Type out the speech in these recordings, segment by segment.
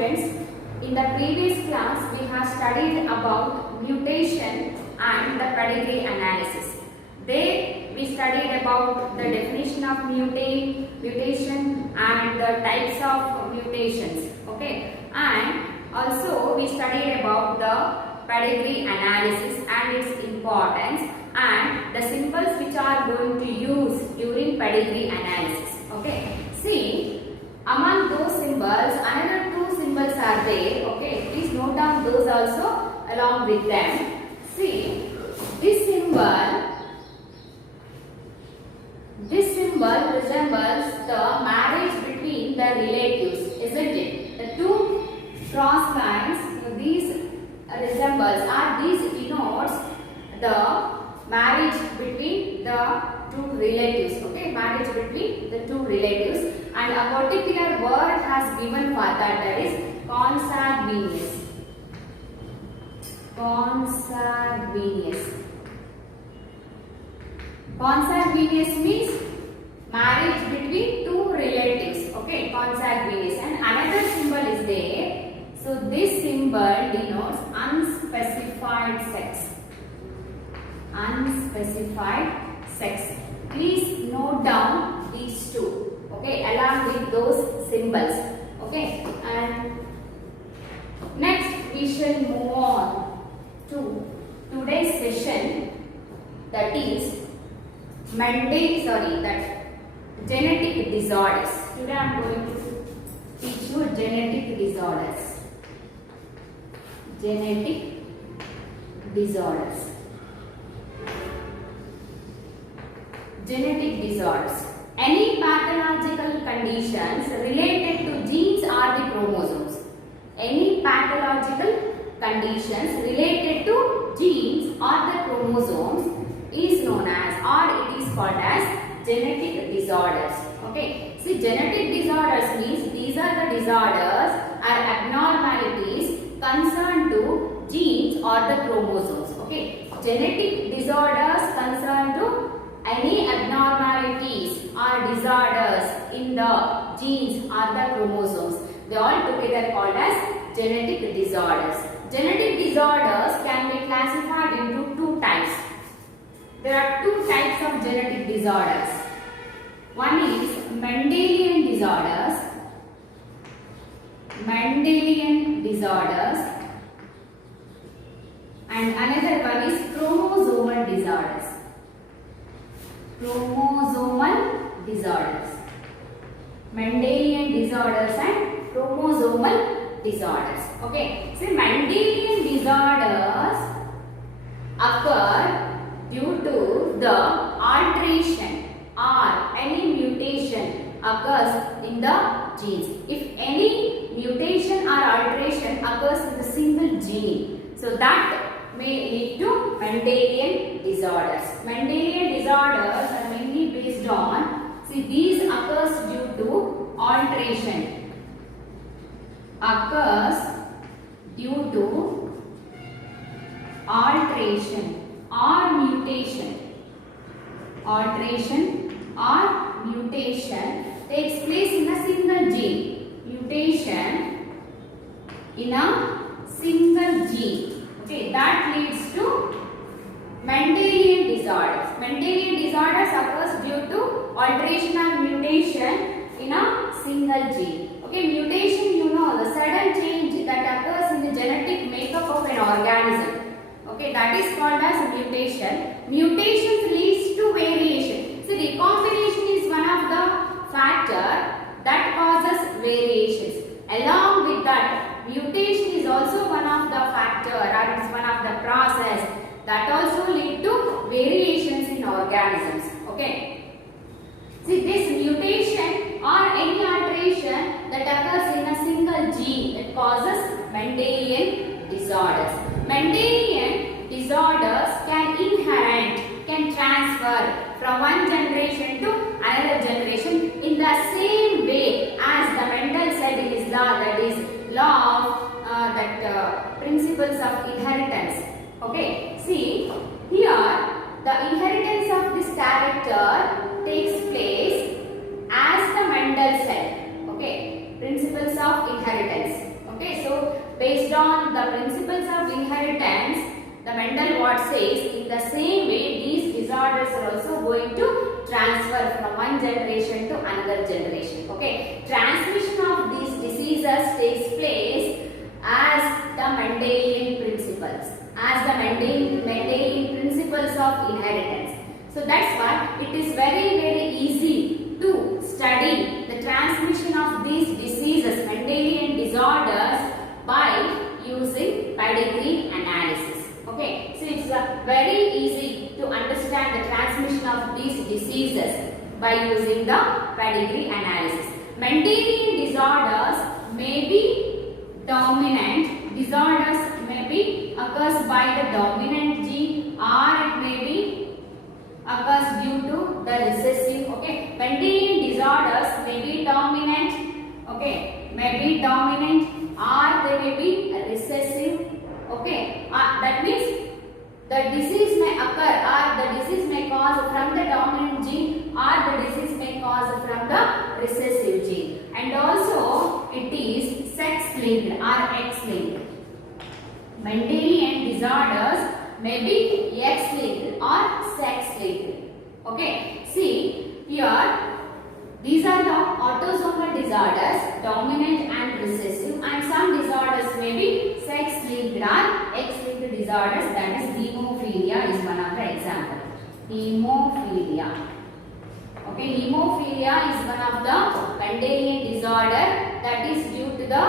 students, in the previous class we have studied about mutation and the pedigree analysis. There we studied about the definition of mutation and the types of mutations. Okay, and also we studied about the pedigree analysis and its importance and the symbols which are going to use during pedigree analysis. Okay, see, among those symbols, another two symbols are there. Okay, please note down those also along with them. See, this symbol resembles the marriage between the relatives, isn't it? The two cross lines, these resembles or these denotes the marriage between the two relatives. Okay, marriage between the two relatives, and a particular word has given for that is consanguineous. Consanguineous means marriage between two relatives. Okay, consanguineous. And another symbol is there. So this symbol denotes unspecified sex. Unspecified sex. Please note down these two. Okay, along with those symbols. Okay, and next we shall move on to today's session, that is genetic disorders. Today I am going to teach you genetic disorders. Genetic disorders. Genetic disorders. Any pathological conditions related to genes or the chromosomes. Any pathological conditions related to genes or the chromosomes is known as, or it is called as, genetic disorders. Okay. See, genetic disorders means these are the disorders or abnormalities concerned to genes or the chromosomes. Okay. Genetic disorders concerned to any abnormalities or disorders in the genes or the chromosomes. They all together called as genetic disorders. Genetic disorders can be classified into two types. There are two types of genetic disorders. One is Mendelian disorders. And another one is chromosomal disorders. Mendelian disorders and chromosomal disorders. Okay. So Mendelian disorders occur due to the alteration or any mutation occurs in the genes. If any mutation or alteration occurs in the single gene, so that may lead to Mendelian disorders. Mendelian disorders are mainly based on, see, these occurs due to alteration. Or mutation. Alteration or mutation takes place in a single gene. Mutation in a single gene. Okay, that leads to Mendelian disorders. Mendelian disorders occurs due to alteration or mutation in a single gene. Okay, mutation, you know, the sudden change that occurs in the genetic makeup of an organism. Okay, that is called as mutation. Mutations leads to variation. So recombination is one of the factor that causes variations. Along with that, mutation is also one of the factor, or is one of the process that also lead to variations in organisms. Okay. See, this mutation or any alteration that occurs in a single gene that causes Mendelian disorders. Mendelian disorders can transfer from one generation to another generation in the same way as the Mendel said in his law, that is law of principles of inheritance. Okay, see here the inheritance of this character takes place as the Mendel said. Okay, principles of inheritance. Okay, so based on the principles of inheritance, the Mendel what says, in the same way these disorders are also going to transfer from one generation to another generation. Okay, transmission of these diseases takes place as the Mendelian principles, Mendelian principles of inheritance. So that's why it is very easy to study the transmission of these diseases, Mendelian disorders, by using pedigree analysis. Okay, so it's very easy to understand the transmission of these diseases by using the pedigree analysis. Mendelian disorders may be dominant. Disorders may be occurs by the dominant gene, or it may be occurs due to the recessive. Okay, Mendelian disorders may be dominant. Okay, may be dominant, or they may be recessive. Okay, that means the disease may occur, or the disease may cause from the dominant gene, or the disease may cause from the recessive gene, and also it is sex linked or X linked. Mendelian disorders may be X linked or sex linked. Okay, see here, these are the autosomal disorders, dominant and recessive, and some disorders may be sex linked or X linked disorders, that is hemophilia is one of the example. Hemophilia. Okay, hemophilia is one of the Mendelian disorder that is due to the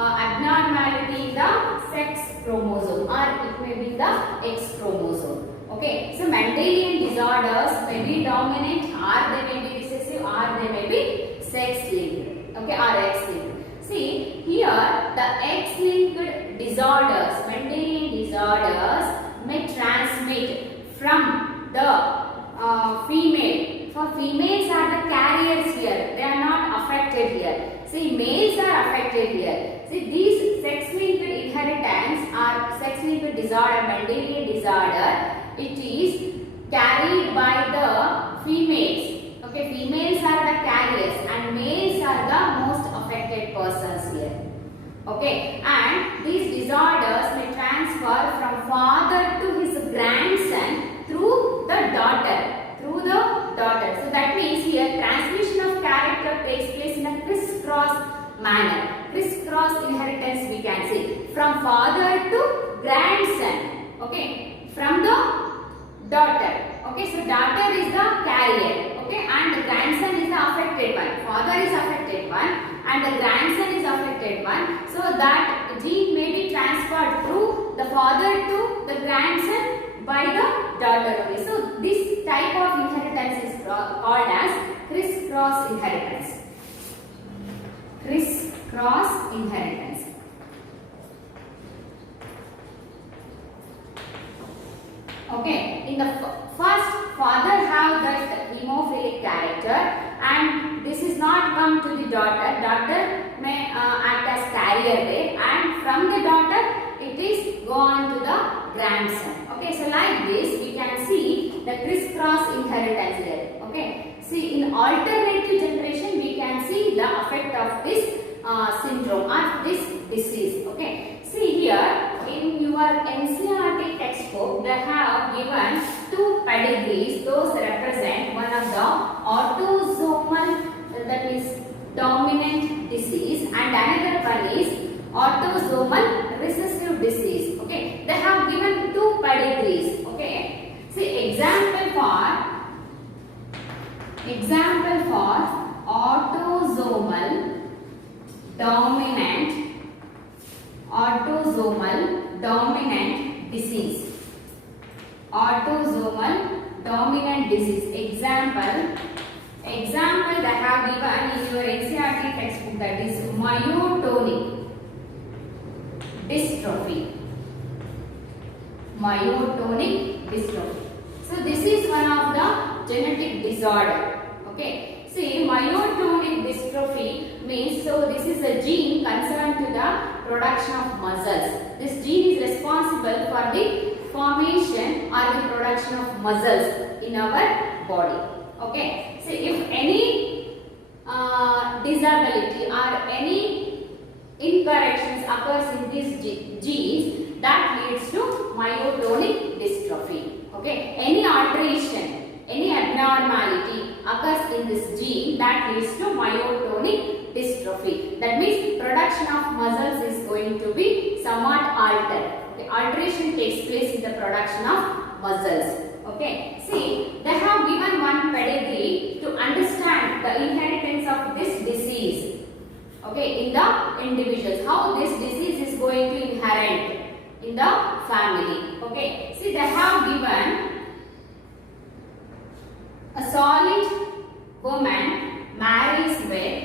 abnormality in the sex chromosome, or it may be the X chromosome. Okay, so Mendelian disorders may be dominant, or they may be recessive, or they may be sex linked. Okay, or X linked. See here, the X linked disorders, Mendelian disorders, may transmit from the female. For females are the carriers here, they are not affected here. See, males are affected here. See, these sex linked inheritance or sex linked disorder, Mendelian disorder, it is carried by the females. Okay, females are the carriers and males are the most affected persons here. Okay, and these disorders may transfer from father to his grandson through the daughter. So that means here transmission of character takes place in a crisscross manner. Crisscross inheritance we can say, from father to grandson. Okay, from the daughter. Okay, so daughter is the carrier. Okay, and the grandson is the affected one. Father is affected one and the grandson is affected one. So that gene may be transferred through the father to the grandson by the daughter only. So this type of inheritance is called as crisscross inheritance. Crisscross inheritance. Okay, in the first, father have that hemophilic character, and this is not come to the daughter. Daughter may act as carrier there, and from the daughter it is go on to the grandson. Okay, so like this we can see the crisscross inheritance here. Okay, see in alternative generation we can see the effect of this syndrome or this disease. Okay, see here in your NCERT textbook they have given two pedigrees. Those represent one of the autosomal, that is dominant disease, and another one is autosomal recessive disease. Okay, they have given two pedigrees. Okay, see example for autosomal dominant disease. Autosomal dominant disease. Example they have given in your NCERT textbook, that is myotonic dystrophy. Myotonic dystrophy. So this is one of the genetic disorder. Okay, see myotonic dystrophy means, so this is a gene concerned to the production of muscles. This gene is responsible for the formation or the production of muscles in our body. Okay, so if any disability or any corrections occurs in these genes that leads to myotonic dystrophy. Okay, any alteration, any abnormality occurs in this gene that leads to myotonic dystrophy. That means production of muscles is going to be somewhat altered. Okay, alteration takes place in the production of muscles. Okay, see, they have given one pedigree to understand the inheritance of this disease. Okay, in the individuals, how this disease is going to inherit in the family. Okay, see, they have given a solid woman marries with.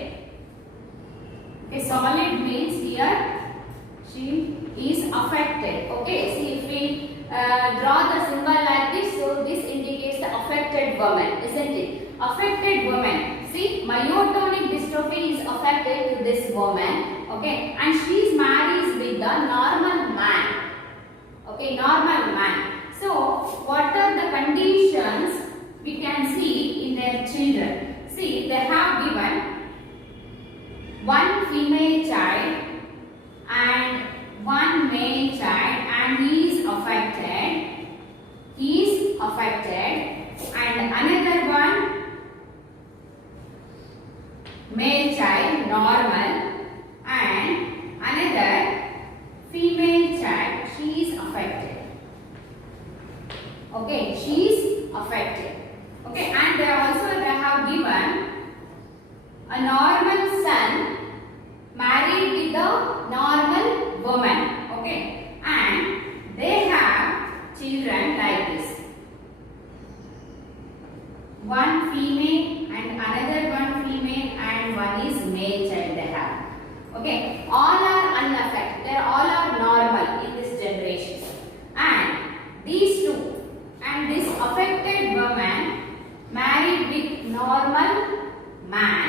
Okay, solid means here she is affected. Okay, see, if we draw the symbol like this, so this indicates the affected woman, isn't it? Affected woman. See, myotonic dystrophy is affected to this woman. Okay, and she is married with the normal man. Okay, normal man. So, what are the conditions we can see in their children? See, they have given one female child and one male child, and he is affected. And another one male child normal, and another female child, she is affected. Okay, she is affected. Okay, and they have given a normal son married with a normal woman. Okay, and they have children like this. One female and another one female, and one is male child they have. Okay, all are unaffected. They all are normal in this generation. And these two and this affected woman married with normal man,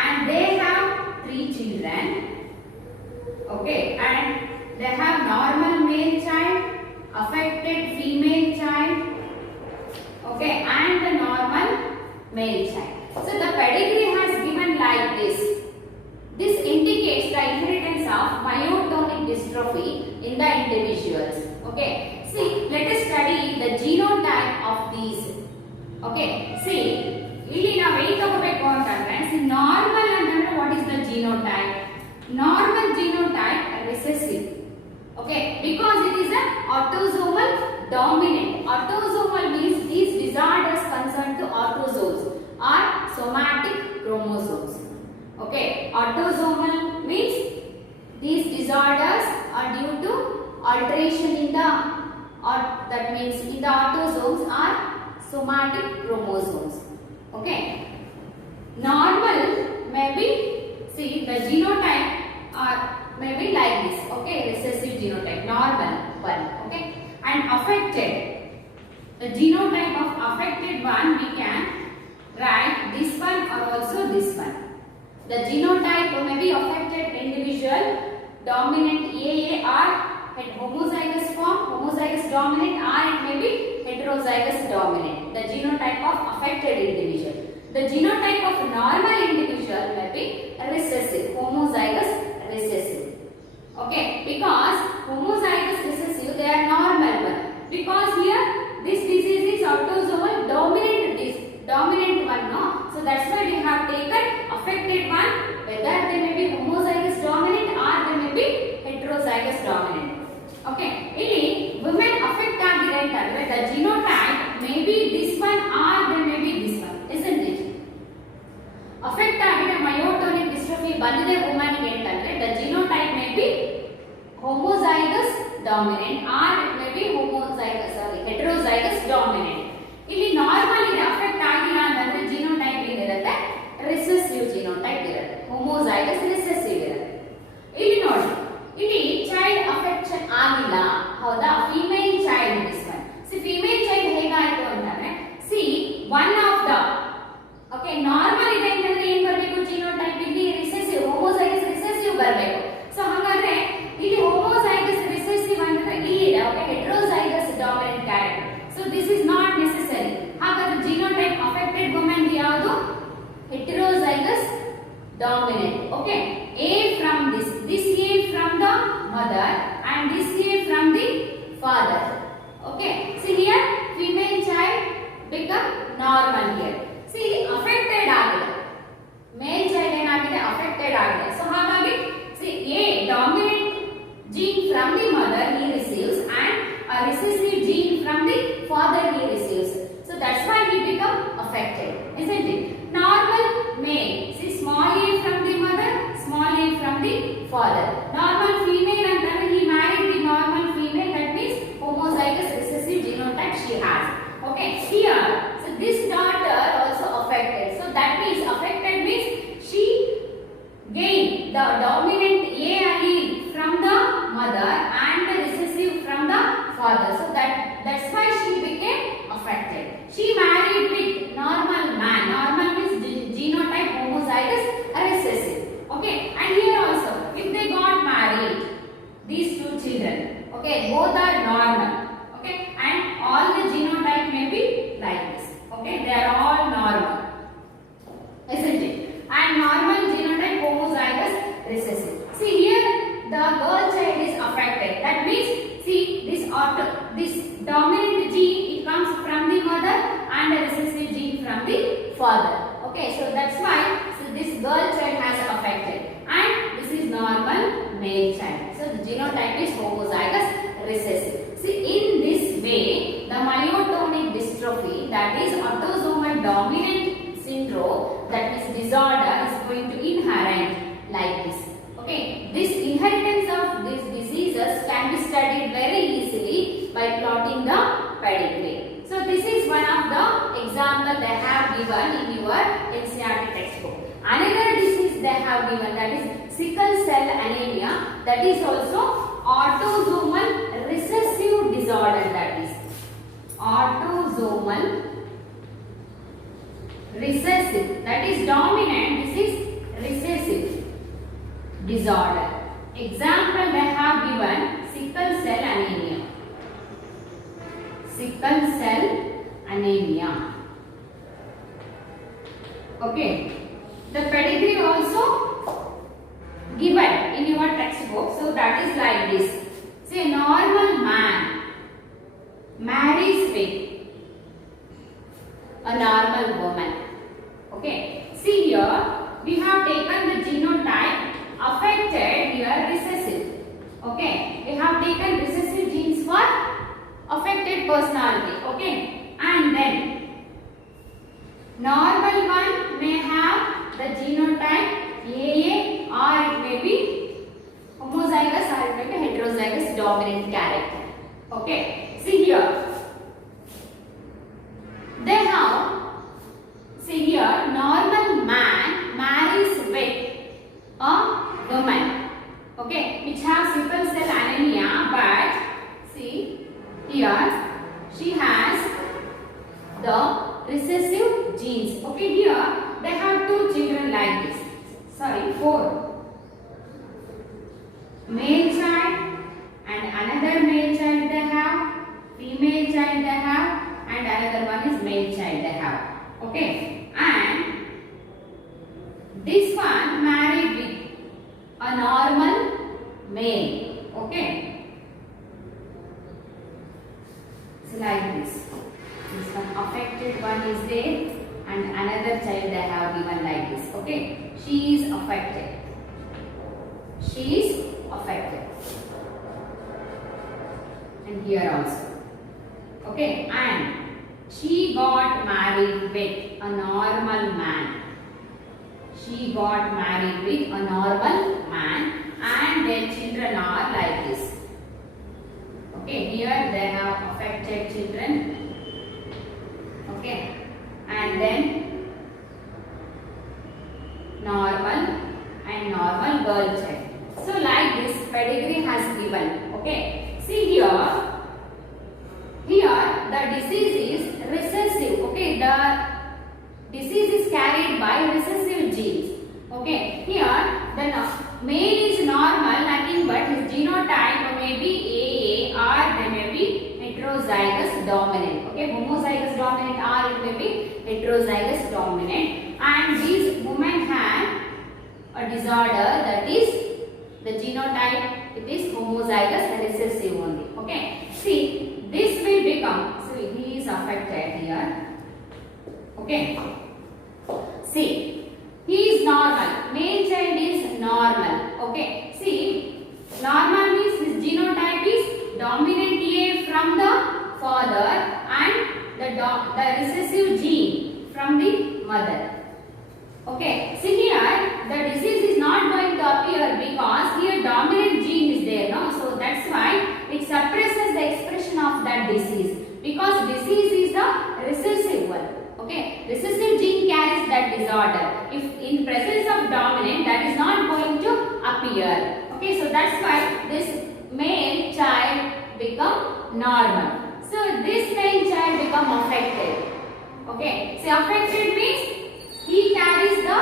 and they have 3 children. Okay, and they have normal male child, affected female child, okay, and the normal male child. So the pedigree has given like this. This indicates the inheritance of myotonic dystrophy in the individuals. Okay, see, let us study the genotype of these. Okay, see, ಇಲ್ಲಿ ನಾವು ಏನು ತಗೋಬೇಕು ಅಂತಂದ್ರೆ, normal ಅಂತಂದ್ರೆ what is the genotype? Normal genotype recessive. Okay, because it is an autosomal dominant. Autosomal means these disorders concerned to autosomes or somatic chromosomes. Okay, autosomal means these disorders are due to alteration in the, or that means in the autosomes or somatic chromosomes. Okay, normal maybe, see, the genotype are maybe like this. Okay, recessive genotype, normal one. Okay, and affected, the genotype of affected one we can write this one or also this one. The genotype may be affected individual dominant AA or homozygous form, homozygous dominant, or it may be heterozygous dominant. The genotype of affected individual. The genotype of normal individual may be recessive, homozygous recessive. Okay, because homozygous recessive, they are normal one. Because here this disease is autosomal dominant one, no? So that's why we have taken affected one, whether they may be homozygous dominant or they may be heterozygous dominant. Okay, ಇಲ್ಲಿ women affect ಆಗಿದೆ ಅಂತಂದ್ರೆ the genotype may be this one or they may be this one, isn't it? Affect ಆಗಿದೆ myotonic dystrophy ಬಂದಿದೆ woman ಗೆ ಅಂತಂದ್ರೆ the genotype may be homozygous dominant or it may be heterozygous dominant. ಇಲ್ಲಿ normal ಇದೆ, affect ಆಗಿಲ್ಲ ಅಂತಂದ್ರೆ genotype ಏನಿರುತ್ತೆ recessive genotype ಇರುತ್ತೆ, homozygous recessive ಇರುತ್ತೆ. ಇಲ್ಲಿ ನೋಡಿ, ಇಲ್ಲಿ child affection ಆಗಿಲ್ಲ, ಹೌದಾ? Female child this one. See female child ಹೇಗಾಯ್ತು ಅಂತಂದ್ರೆ, see one of the, okay, normal ಇದೆ ಅಂತಂದ್ರೆ ಏನ್ ಬರಬೇಕು genotype, ಇಲ್ಲಿ recessive homozygous recessive ಬರಬೇಕು. ಸೊ ಹಾಗಾದ್ರೆ ಇಲ್ಲಿ homozygous recessive ಅಂತಂದ್ರೆ ಇಲ್ಲಿ ಇದೆ, okay, mother and this A from the father. Okay. See here, female child become normal here. See, affected agide. Male child ಏನಾಗಿದೆ affected ಆಗಿದೆ. So ಹಾಗಾಗಿ see A dominant gene from the mother he receives and a recessive gene from the father he receives. So that's why he become affected, isn't it? Normal male, see small a from the mother, small a from the father. Normal female and he married the normal female, that means homozygous recessive genotype she has. Okay, here, so this daughter also affected. So that means affected means she gained the dominant A allele from the mother and the recessive from the father. So that's why she became affected. She married with normal man. Normal means genotype homozygous recessive. Okay, and here also, if they got married, these two children, okay, both are normal. Okay, and all the genotype may be like this. Okay, they are all normal, isn't it? And normal genotype homozygous recessive. See here, the girl child is affected. That means, see this dominant gene it comes from the mother and a recessive gene from the father. Okay, so that's why this girl child has affected, and this is normal male child. So the genotype is homozygous recessive. See, in this way, the myotonic dystrophy, that is autosomal dominant syndrome, that is disorder, is going to inherit like this. Okay, this inheritance of these diseases can be studied very easily by plotting the pedigree. So this is one of the example they have given in your NCERT textbook. Another disease they have given, that is sickle cell anemia, that is also autosomal recessive disorder, that is autosomal recessive, that is dominant, this is recessive disorder. Example they have given, sickle cell anemia. Sickle cell anemia. Okay, the pedigree also given in your textbook. So that is like this. Say a normal man marries with a normal woman. Okay, see here we have taken the genotype affected, here recessive. Okay, we have taken recessive genes for affected personality. Okay, and then normal one may have the genotype AA, or it may be homozygous, or it may be heterozygous dominant character. Okay, see here they have, see here, normal man marries with a woman, okay, which has sickle cell anemia, but see here she has the recessive genes. Okay, here they have two children like this, sorry, 4 male child and another male child they have, female child they have, and another one is male child they have. Okay, and this one married with a normal male. Okay, so like this. This one affected one is there, and another child they have given like this. Okay, she is affected. She is affected, and here also. Okay, and she got married with a normal man. She got married with a normal man, and their children are like this. Okay, here they have affected children. Okay, and then normal and normal girl child. So like this pedigree has given. Okay, see here the disease is recessive. Okay, the disease is carried by recessive genes. Okay, here the male is normal, nothing but his genotype may be AA, or they may be heterozygous dominant. Okay, homozygous dominant, or it may be heterozygous dominant, and these women have a disorder, that is The genotype, it is homozygous recessive only. Okay. See, this will become, so he is affected here. Okay. See, he is normal. Male child is normal. Okay. See, normal means his genotype is dominant A from the father and the recessive gene from the mother. Okay. See here, the disease is not going to appear because here dominant gene is there, no? So that's why it suppresses the expression of that disease, because disease is the recessive one. Okay, recessive gene carries that disorder. If in presence of dominant, that is not going to appear. Okay, so that's why this male child become normal. So this male child become affected. Okay, so affected means he carries the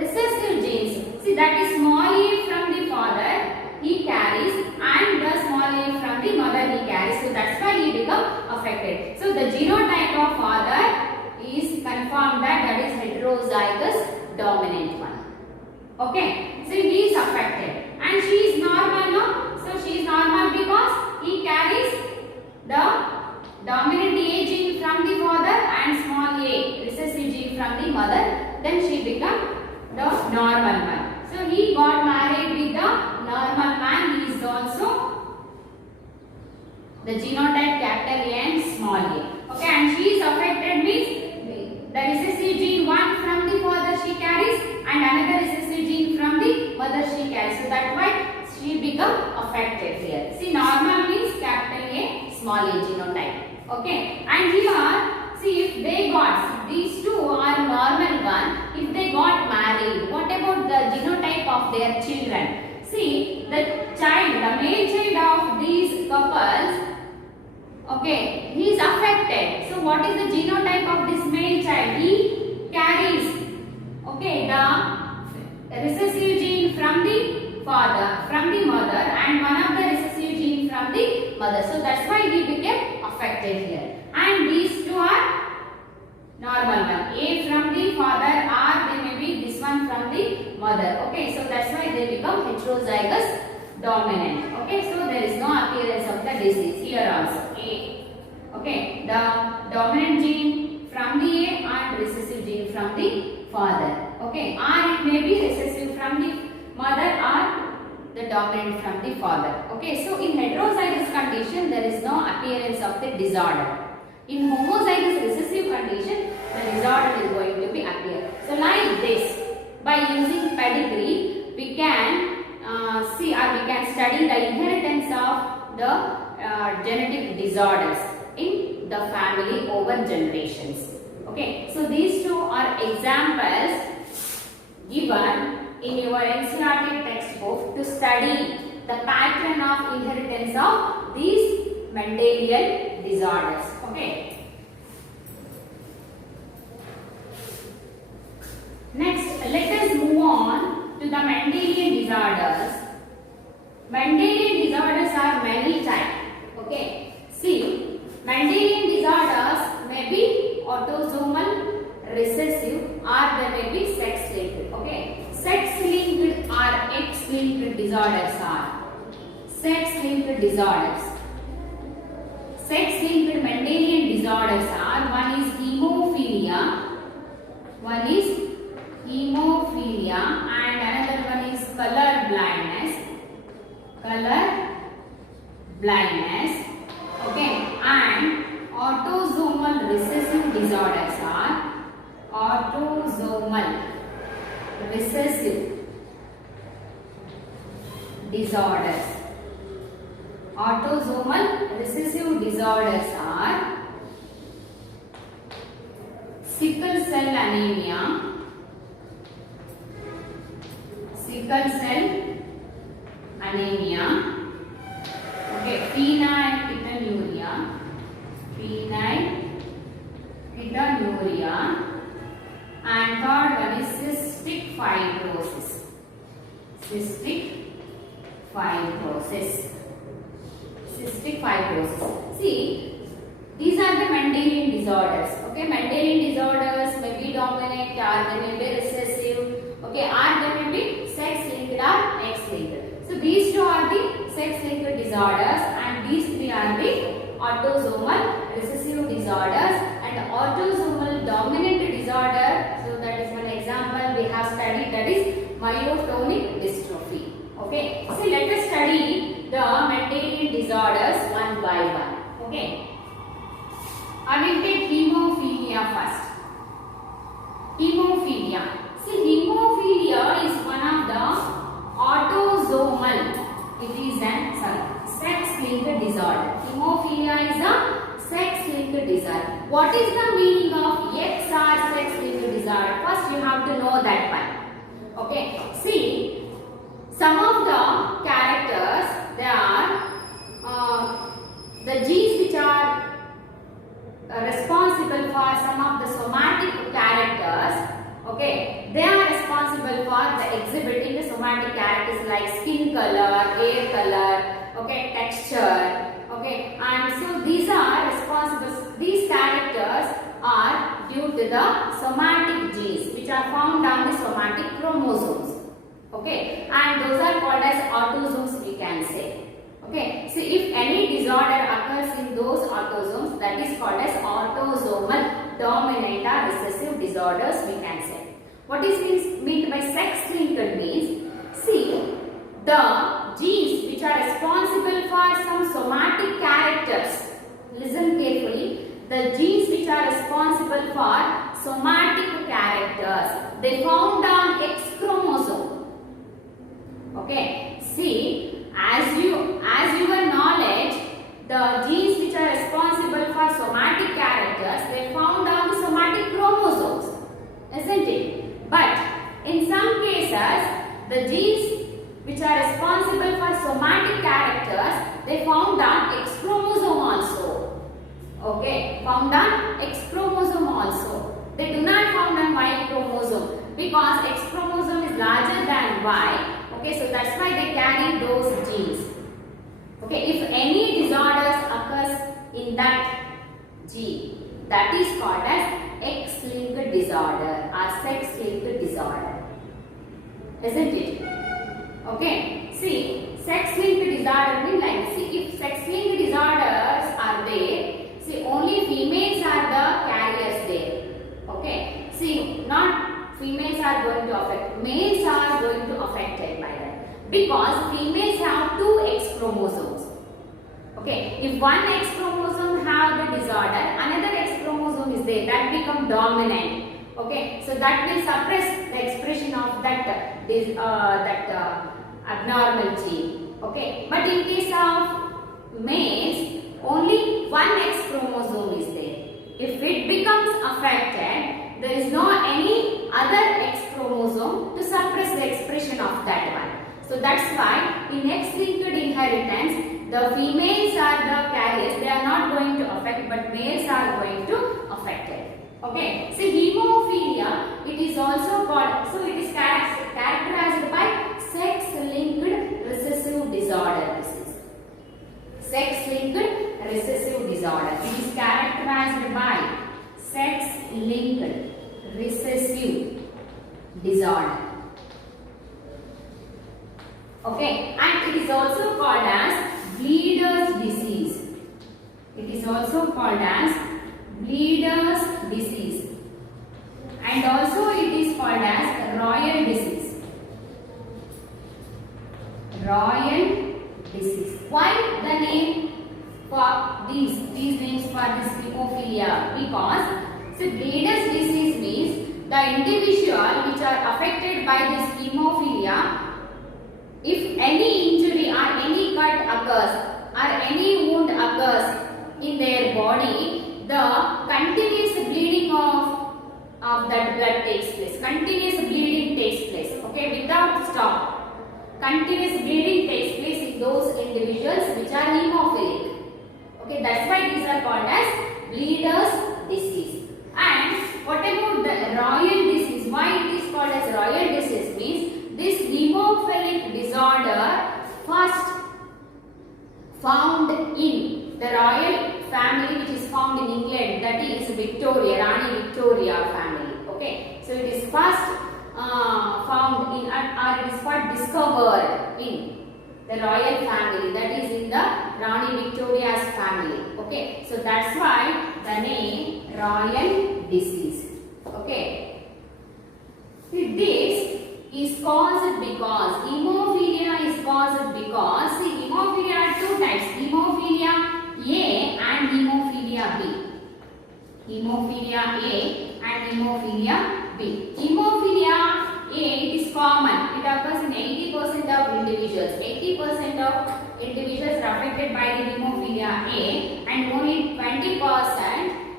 recessive genes. See, that is small a from the father he carries and the small a from the mother he carries. So that's why he become affected. So the genotype of father is confirmed that is heterozygous dominant one. Okay, so he is affected and she is normal, no? So she is normal because he carries the dominant A gene from the father and small a recessive gene from the mother. Then she become the normal one. So he got married with the normal man. He is also the genotype capital A and small a. Okay, and she is affected means the recessive gene one from the father she carries and another recessive gene from the mother she carries. So that's why she become affected here. See, normal means capital A, small a genotype. Okay, and here see, if they got, these two are normal one, if they got married, what about the genotype of their children? See, the child, the male child of these couples, okay, he is affected. So what is the genotype of this male child? He carries, okay, the recessive gene from the father, from the mother, and one of the recessive gene from the mother. So that's why he became affected here. And these two are normal one. A from the father or they may be this one from the mother. Okay, so that's why they become heterozygous dominant. Okay, so there is no appearance of the disease here also. A. Okay, the dominant gene from the A and recessive gene from the father. Okay, or it may be recessive from the mother or the dominant from the father. Okay, so in heterozygous condition there is no appearance of the disorder. In homozygous recessive condition, the disorder is going to be appear. So like this, by using pedigree, we can see or we can study the inheritance of the genetic disorders in the family over generations. Okay, so these two are examples given in your NCERT textbook to study the pattern of inheritance of these Mendelian disorders. Okay. Next, let us move on to the Mendelian disorders. Mendelian disorders are many types. Okay. See, Mendelian disorders may be autosomal recessive or they may be sex-linked. Okay. Sex-linked or X-linked disorders are sex-linked disorders. Sex-linked Mendelian disorders are, one is hemophilia and another one is color blindness, okay, and autosomal recessive disorders are autosomal recessive disorders. Autosomal recessive disorders are sickle cell anemia, okay, phenylketonuria, and third one is cystic fibrosis. See, these are the Mendelian disorders. Okay, Mendelian disorders may be dominant or they may be recessive. Okay, or they may be sex-linked or X-linked. So these two are the sex-linked disorders, and these three are the autosomal recessive disorders. And autosomal dominant disorder, so that is one example we have studied, that is myotonic dystrophy. Okay, so let us study the Mendelian disorders one by one. Okay, I will take hemophilia first. Hemophilia. See, hemophilia is one of the autosomal. It is a sex-linked disorder. Hemophilia is a sex-linked disorder. What is the meaning of XR sex-linked disorder? First, you have to know that one. Okay. See, some of the characters, they are the genes which are responsible for some of the somatic characters. Okay, they are responsible for the exhibiting the somatic characters like skin color, hair color, okay, texture, okay, and so these are responsible. These characters are due to the somatic genes which are found on the somatic chromosomes. Okay, and those are called as autosomes, we can say. Okay, so if any disorder occurs in those autosomes, that is called as autosomal dominant or recessive disorders, we can say. What is meant by sex-linked means, see, the genes which are responsible for some somatic characters, listen carefully, the genes which are responsible for somatic characters, they found on X chromosome. Okay, see, as your knowledge, the genes which are responsible for somatic characters, they found on the somatic chromosomes, isn't it? But in some cases, the genes which are responsible for somatic characters, they found on X chromosome also. Okay, found on X chromosome also. They do not found on Y chromosome because X chromosome is larger than Y. Okay, so that's why they carry those genes. Okay, if any disorders occurs in that gene, that is called as X-linked disorder or sex-linked disorder, isn't it? Okay, see, sex-linked disorder means like, see, if sex-linked disorders are there, see, only females are the carriers there. Okay, see, not females are going to affect, males are going to affected by that because females have two X chromosomes. Okay, if one X chromosome have the disorder, another X chromosome is there, that become dominant. Okay, so that will suppress the expression of that abnormal gene. Okay, but in case of males, only one X chromosome is there. If it becomes affected, there is no any other X chromosome to suppress the expression of that one. So that's why in X-linked inheritance, the females are the carriers, they are not going to affect, but males are going to affect it. Okay, so hemophilia, it is also called, so it is characterized by sex-linked recessive disorder. This is sex-linked recessive disorder. It is characterized by sex-linked recessive disorder. Okay, and it is also called as bleeder's disease. It is also called as bleeder's disease, and also it is called as royal disease. Royal disease. Why the name for these names for this hemophilia? Because see, bleeder's disease means the individual which are affected by this hemophilia, if any injury or any cut occurs or any wound occurs in their body, the continuous bleeding of that blood takes place. Continuous bleeding takes place. Okay, without stop. Continuous bleeding takes place in those individuals which are hemophilic. Okay, that's why these are called as bleeder's disease. And what about the royal disease? Why it is called as royal disease means this hemophilic disorder first found in the royal family which is found in England, that is Victoria, Rani Victoria family. Okay, so it is first found in or it is first discovered in the royal family, that is in the Rani Victoria's family. Okay, so that's why the name royal disease. Okay, this is caused because hemophilia is caused because, see, hemophilia are two types, hemophilia A and hemophilia B. Hemophilia A and hemophilia B. Hemophilia A, it is common. It occurs in 80% of individuals. 80% of individuals are affected by the hemophilia A, and only 20%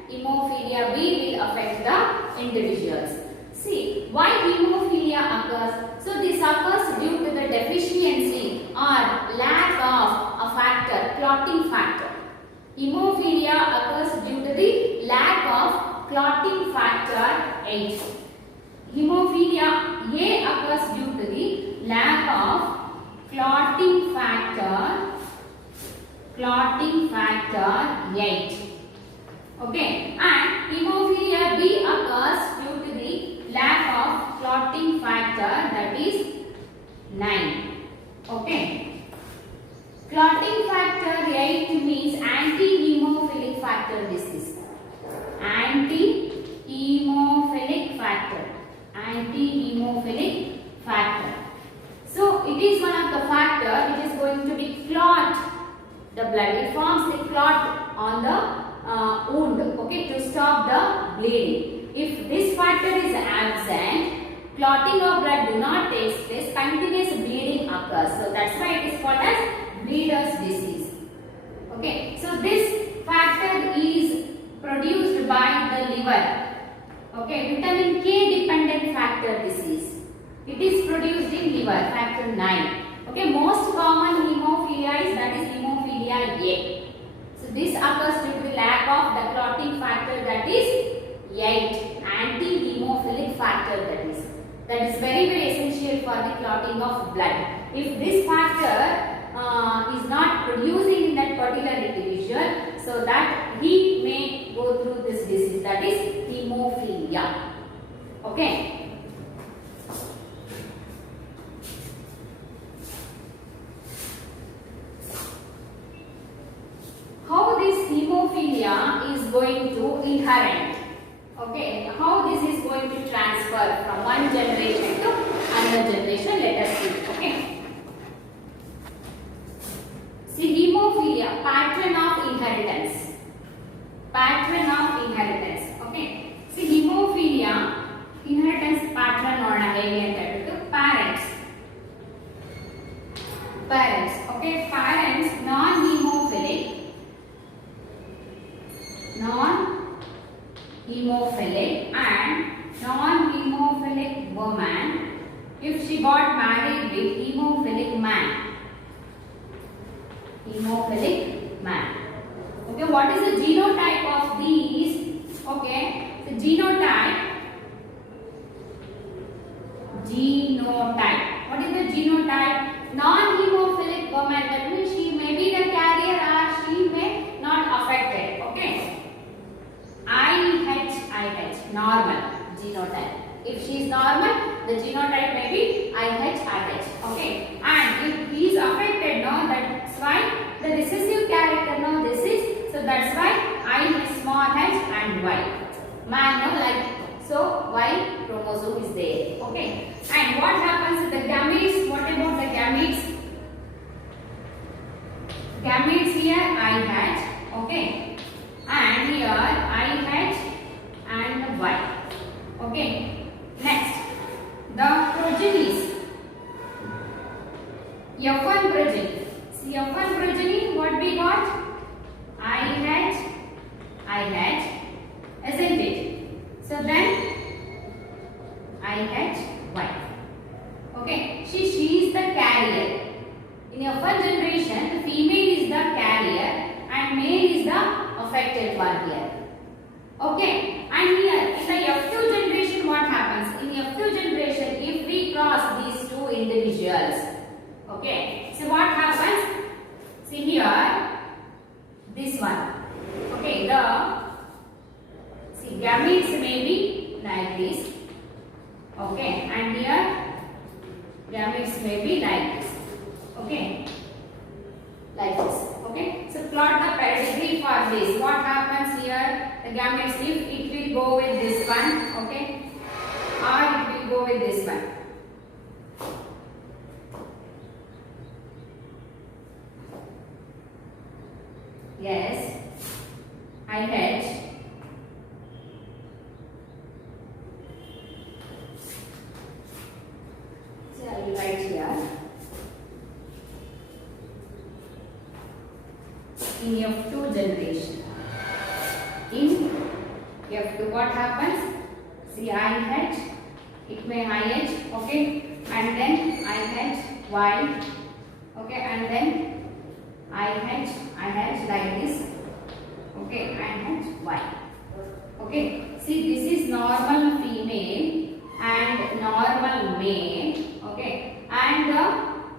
hemophilia B will affect the individuals. See, why hemophilia occurs? So this occurs due to the deficiency or lack of a factor, clotting factor. Hemophilia occurs due to the lack of clotting factor 8. Hemophilia A occurs due to the lack of clotting factor 8. Okay, and hemophilia B occurs due to the lack of clotting factor, that is 9. Okay, clotting factor 8 means anti-hemophilic factor disease. Anti-hemophilic factor. Anti-hemophilic factor. So it is one of the factor which is going to be clot the blood. It forms the clot on the wound, okay, to stop the bleeding. If this factor is absent, clotting of blood do not take place, continuous bleeding occurs. So that's why it is called as bleeder's disease. Okay, so this factor is produced by the liver. Okay, vitamin K dependent factor disease. It is produced in liver, factor 9. Okay, most common hemophilia is, that is hemophilia A. So this occurs due to the lack of the clotting factor, that is 8, anti-hemophilic factor, that is very essential for the clotting of blood. If this factor is not producing in that particular individual, so that he may go through this disease, that is hemophilia. Okay. How this hemophilia is going to inherit? Okay, how this is going to transfer from one generation to another generation, let us see. Okay. See, hemophilia, pattern of inheritance. Pattern of inheritance. Okay. See, hemophilia, inheritance pattern or parents. Parents. Okay, parents, non-hemophilic and non-hemophilic woman if she got married with hemophilic man. Hemophilic man. Okay, what is the genotype of these? Okay, the genotype. What is the genotype? Non-hemophilic woman. That means she may be the carrier or she may not affected. Okay. IH, normal genotype. If she is normal, the genotype may be IH. Okay. And if he is affected, no, that's why the recessive character, no, this is, so that's why I is small h and Y. Man, no, like, so Y chromosome is there. Okay. And what happens with the gametes? What about the gametes? Gametes here IH. Okay. And here IH and Y. Okay. Next, the progenies. F1 progeny. See, F1 progeny, what we got? IH, isn't it? So then IH, Y. Okay. She is the carrier. In F1 generation, the female is the carrier and male is the affected one here. Okay. And here in the F2 generation, what happens? In F2 generation, if we cross these two individuals, okay, so what happens? See here, this one. Okay, see, gametes may be like this. Okay, and here gametes may be like this. Okay, have this. What happens here? The gametes, if it will go with this one, okay, or it will go with this one. Yes, IH. So I will write here. In F2 generation. In F2, what happens? See IH, it may IH, okay, and then IH, Y, okay, and then IH like this, okay, IH, Y, okay. See, this is normal female and normal male, okay, and the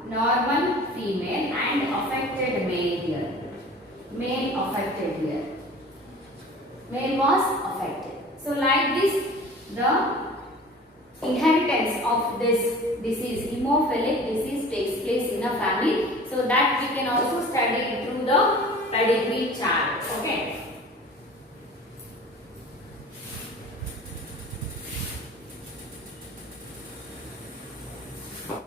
normal female and affected male here. Male affected here. Male was affected. So like this, the inheritance of this disease, hemophilic disease, takes place in a family. So that we can also study through the pedigree chart. Okay.